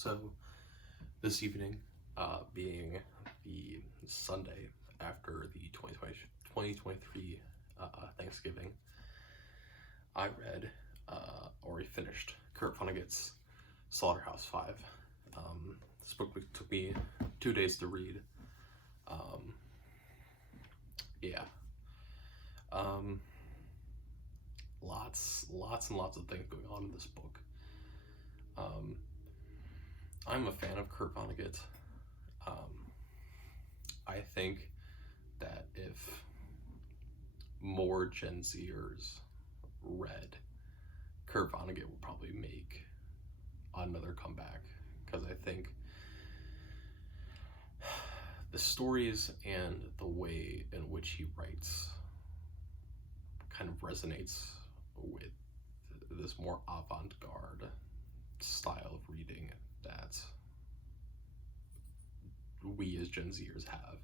So this evening, being the Sunday after the 2023 Thanksgiving, I read or finished Kurt Vonnegut's Slaughterhouse 5. This book took me 2 days to read. Yeah. Lots and lots of things going on in this book. I'm a fan of Kurt Vonnegut. I think that if more Gen Zers read, Kurt Vonnegut will probably make another comeback, because I think the stories and the way in which he writes kind of resonates with this more avant-garde style of reading that we as Gen Zers have.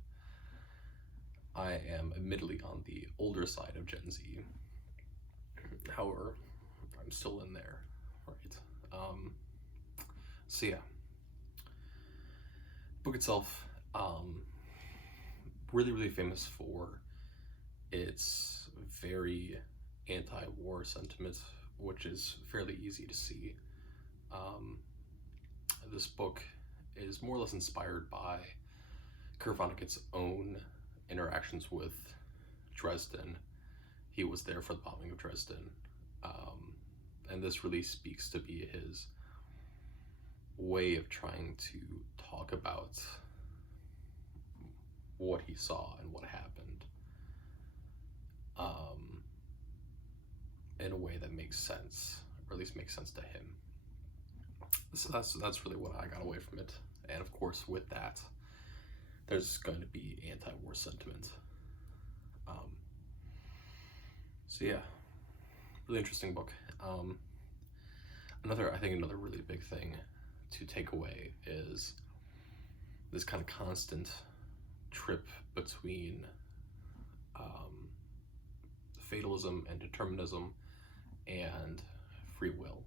I am admittedly on the older side of Gen Z. However, I'm still in there, right? So yeah. Book itself, really famous for its very anti-war sentiment, which is fairly easy to see. This book is more or less inspired by Kurt Vonnegut's own interactions with Dresden. He was there for the bombing of Dresden, and this really speaks to be his way of trying to talk about what he saw and what happened in a way that makes sense, or at least makes sense to him. So that's really what I got away from it. And of course, with that, there's going to be anti-war sentiment. So yeah, really interesting book. I think another really big thing to take away is this kind of constant trip between fatalism and determinism and free will.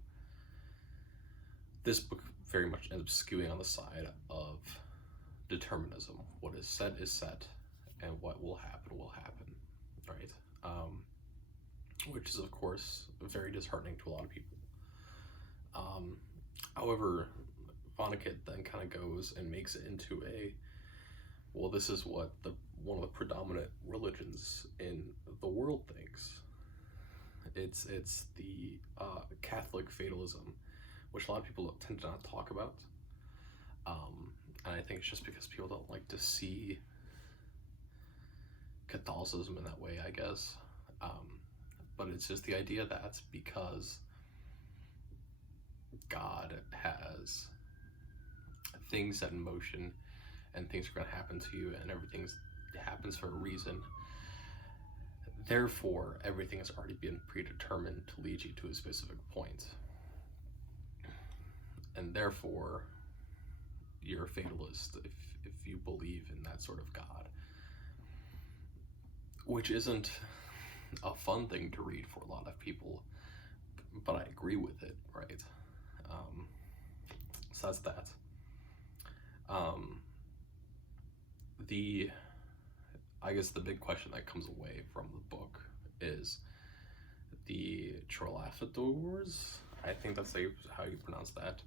This book very much ends up skewing on the side of determinism. What is set, and what will happen, right? Which is, of course, very disheartening to a lot of people. However, Vonnegut then kind of goes and makes it into well, this is what one of the predominant religions in the world thinks. It's the Catholic fatalism, which a lot of people tend to not talk about. And I think it's just because people don't like to see Catholicism in that way, I guess. But it's just the idea that because God has things set in motion and things are going to happen to you and everything happens for a reason, therefore everything has already been predetermined to lead you to a specific point. And therefore, you're a fatalist if you believe in that sort of God. Which isn't a fun thing to read for a lot of people, but I agree with it, right? So that's that. I guess the big question that comes away from the book is the Trollaphators. I think that's how you pronounce that.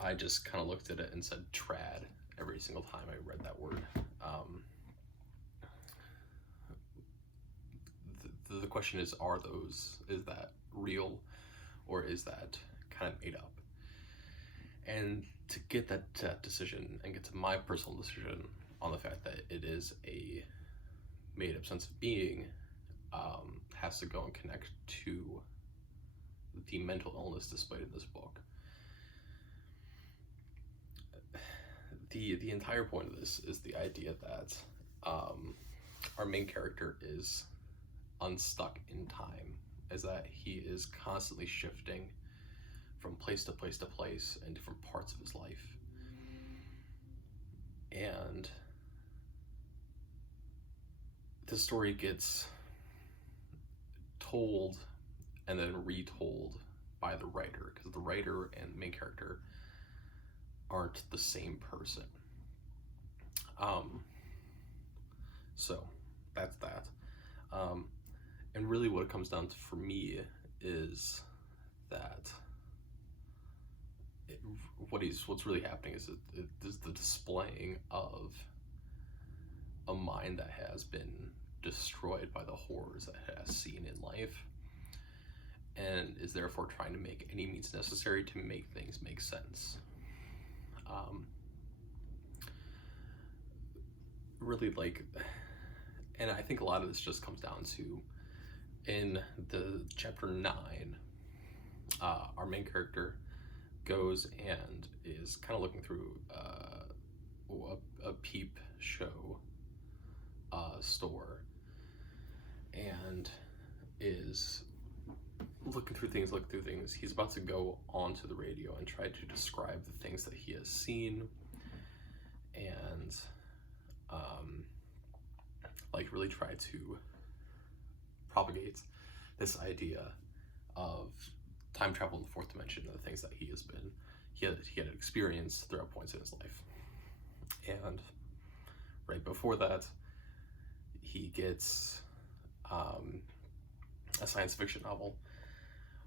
I just kind of looked at it and said trad every single time I read that word. The question is that real, or is that kind of made up? And to get that decision and get to my personal decision on the fact that it is a made-up sense of being, has to go and connect to the mental illness displayed in this book. The entire point of this is the idea that our main character is unstuck in time, is that he is constantly shifting from place to place to place in different parts of his life. And the story gets told and then retold by the writer, because the writer and main character aren't the same person. So that's that. And really what it comes down to for me is that what's really happening is it is the displaying of a mind that has been destroyed by the horrors that it has seen in life, and is therefore trying to make any means necessary to make things make sense. Really, like, and I think a lot of this just comes down to, in the chapter 9, our main character goes and is kind of looking through a peep show store, and is looking through things. He's about to go onto the radio and try to describe the things that he has seen, and like really try to propagate this idea of time travel in the fourth dimension and the things that he had experienced throughout points in his life. And right before that, he gets a science fiction novel,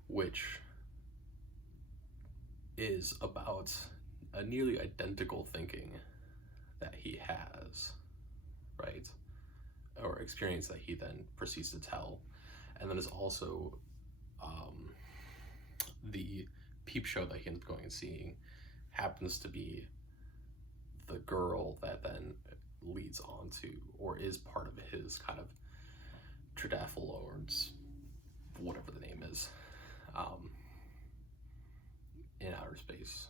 which is about a nearly identical thinking that he has, right? Or experience that he then proceeds to tell. And then is also the peep show that he ends up going and seeing happens to be the girl that then leads on to, or is part of his kind of Tridafel Lords, whatever the name is, in outer space.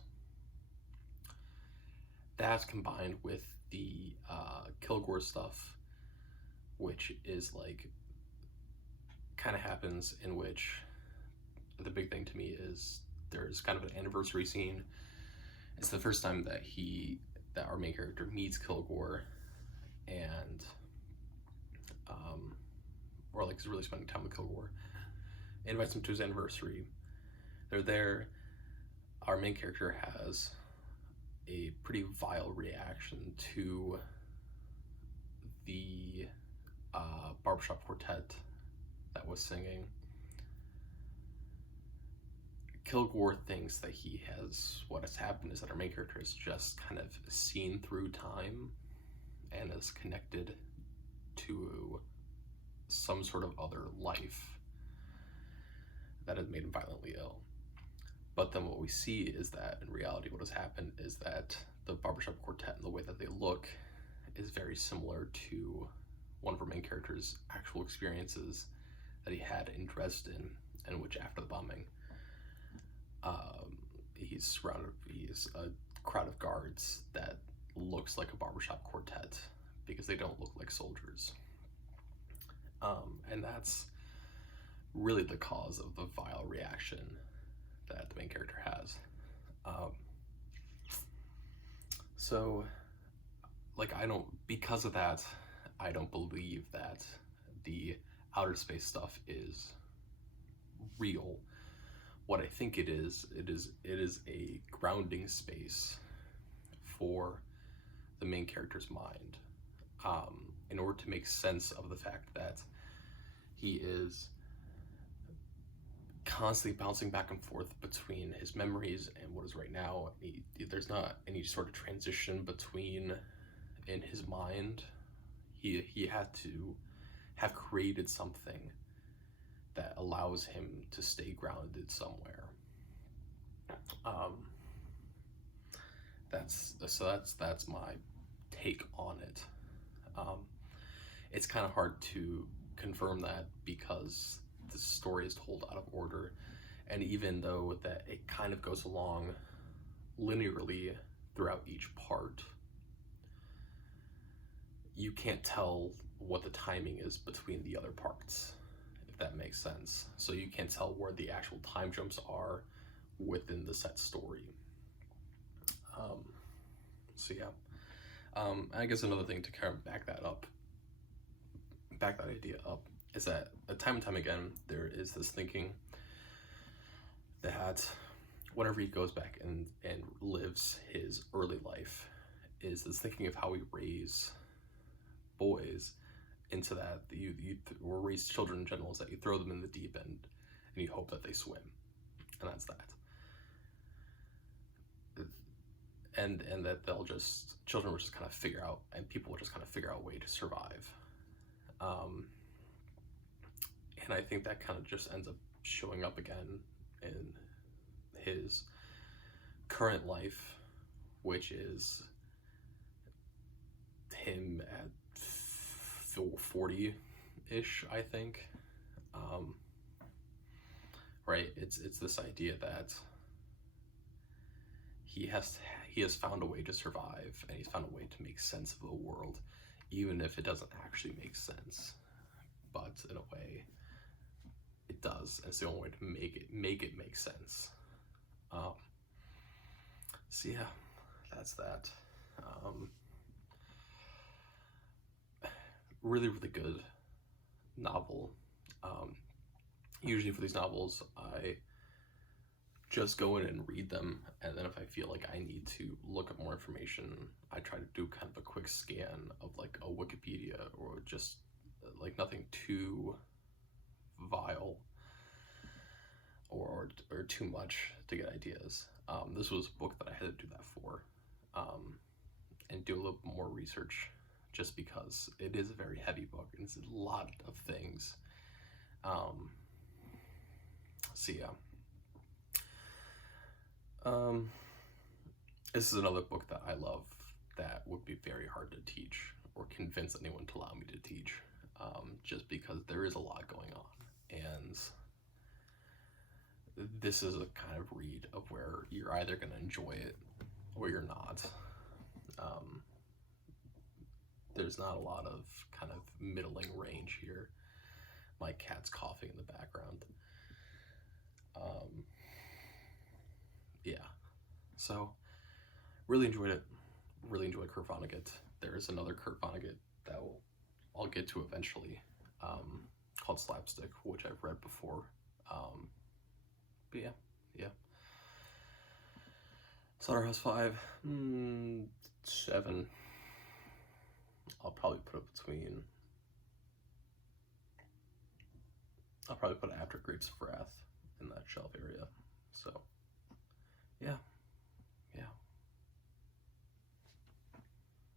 That combined with the Kilgore stuff, which is like kind of happens, in which the big thing to me is there's kind of an anniversary scene. It's the first time that our main character meets Kilgore, and or like is really spending time with Kilgore. Invites him to his anniversary. They're there. Our main character has a pretty vile reaction to the barbershop quartet that was singing. Kilgore thinks that what has happened is that our main character is just kind of seen through time and is connected to some sort of other life that has made him violently ill. But then what we see is that in reality what has happened is that the barbershop quartet and the way that they look is very similar to one of our main character's actual experiences that he had in Dresden, in which after the bombing, he's a crowd of guards that looks like a barbershop quartet because they don't look like soldiers. And that's really the cause of the vile reaction that the main character has. So, like, because of that, I don't believe that the outer space stuff is real. What I think it is a grounding space for the main character's mind, in order to make sense of the fact that he is constantly bouncing back and forth between his memories and what is right now. There's not any sort of transition between in his mind. He had to have created something that allows him to stay grounded somewhere. That's my take on it. It's kind of hard to confirm that because the story is told out of order, and even though that it kind of goes along linearly throughout each part, you can't tell what the timing is between the other parts, if that makes sense. So you can't tell where the actual time jumps are within the set story. I guess another thing to kind of back that idea up, is that time and time again there is this thinking that whenever he goes back and lives his early life, is thinking of how we raise boys into that or raise children in general, is that you throw them in the deep end and you hope that they swim, and that's that. And that children will just kind of figure out, and people will just kind of figure out a way to survive. And I think that kind of just ends up showing up again in his current life, which is him at 40-ish, I think. Right? It's this idea that he has found a way to survive, and he's found a way to make sense of the world, even if it doesn't actually make sense. But in a way, it does. It's the only way to make it make sense. So yeah, that's that. Really, really good novel. Usually for these novels, I just go in and read them, and then if I feel like I need to look up more information, I try to do kind of a quick scan of like a Wikipedia, or just like nothing too vile or too much to get ideas. This was a book that I had to do that for, and do a little more research, just because it is a very heavy book and it's a lot of things. So yeah. This is another book that I love that would be very hard to teach or convince anyone to allow me to teach, just because there is a lot going on, and this is a kind of read of where you're either going to enjoy it or you're not. There's not a lot of kind of middling range here. My cat's coughing in the background. Yeah, so really enjoyed it. Really enjoyed Kurt Vonnegut. There's another Kurt Vonnegut that I'll get to eventually, called Slapstick, which I've read before. But yeah. Slaughterhouse 5, 7. I'll probably put After Grapes of Wrath in that shelf area. So, yeah.